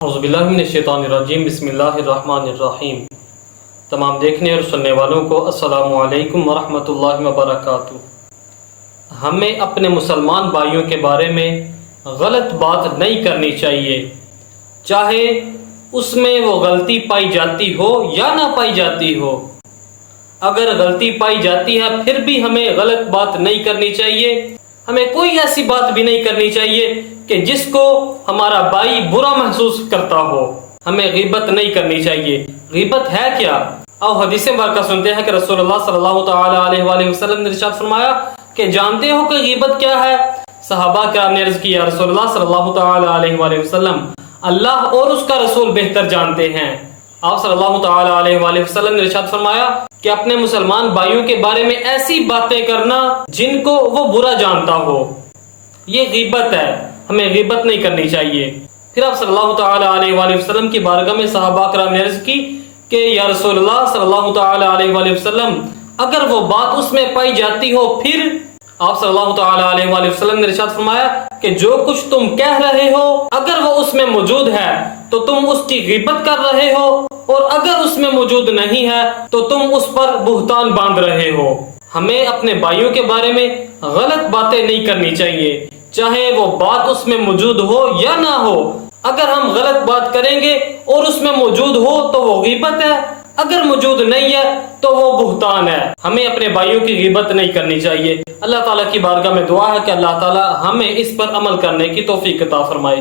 اعوذ باللہ من الشیطان الرجیم، بسم اللہ الرحمن الرحیم۔ تمام دیکھنے اور سننے والوں کو السلام علیکم ورحمۃ اللہ وبرکاتہ۔ ہمیں اپنے مسلمان بھائیوں کے بارے میں غلط بات نہیں کرنی چاہیے، چاہے اس میں وہ غلطی پائی جاتی ہو یا نہ پائی جاتی ہو۔ اگر غلطی پائی جاتی ہے پھر بھی ہمیں غلط بات نہیں کرنی چاہیے۔ ہمیں کوئی ایسی بات بھی نہیں کرنی چاہیے کہ جس کو ہمارا بھائی برا محسوس کرتا ہو۔ ہمیں غیبت نہیں کرنی چاہیے۔ غیبت ہے کیا؟ آؤ حدیث مبارکہ سنتے ہیں کہ رسول اللہ صلی اللہ تعالی علیہ وآلہ وسلم نے ارشاد فرمایا کہ جانتے ہو کہ غیبت کیا ہے؟ صحابہ کرام نے عرض کیا رسول اللہ صلی اللہ تعالی علیہ وآلہ وسلم، اللہ اور اس کا رسول بہتر جانتے ہیں۔ آپ صلی اللہ تعالی علیہ وآلہ وسلم نے ارشاد فرمایا کہ اپنے مسلمان بھائیوں کے بارے میں ایسی باتیں کرنا جن کو وہ برا جانتا ہو، یہ غیبت ہے۔ ہمیں غیبت نہیں کرنی چاہیے۔ پھر آپ صلی اللہ تعالی علیہ وآلہ وسلم کی بارگاہ میں صحابہ کرام نے عرض کی کہ یا رسول اللہ صلی اللہ تعالی علیہ وآلہ وسلم، اگر وہ بات اس میں پائی جاتی ہو پھر؟ آپ صلی اللہ تعالی علیہ وآلہ وسلم نے ارشاد فرمایا کہ جو کچھ تم کہہ رہے ہو اگر وہ اس میں موجود ہے تو تم اس کی غیبت کر رہے ہو، اور اگر اس میں موجود نہیں ہے تو تم اس پر بہتان باندھ رہے ہو۔ ہمیں اپنے بھائیوں کے بارے میں غلط باتیں نہیں کرنی چاہیے، چاہے وہ بات اس میں موجود ہو یا نہ ہو۔ اگر ہم غلط بات کریں گے اور اس میں موجود ہو تو وہ غیبت ہے، اگر موجود نہیں ہے تو وہ بہتان ہے۔ ہمیں اپنے بھائیوں کی غیبت نہیں کرنی چاہیے۔ اللہ تعالیٰ کی بارگاہ میں دعا ہے کہ اللہ تعالیٰ ہمیں اس پر عمل کرنے کی توفیق عطا فرمائے۔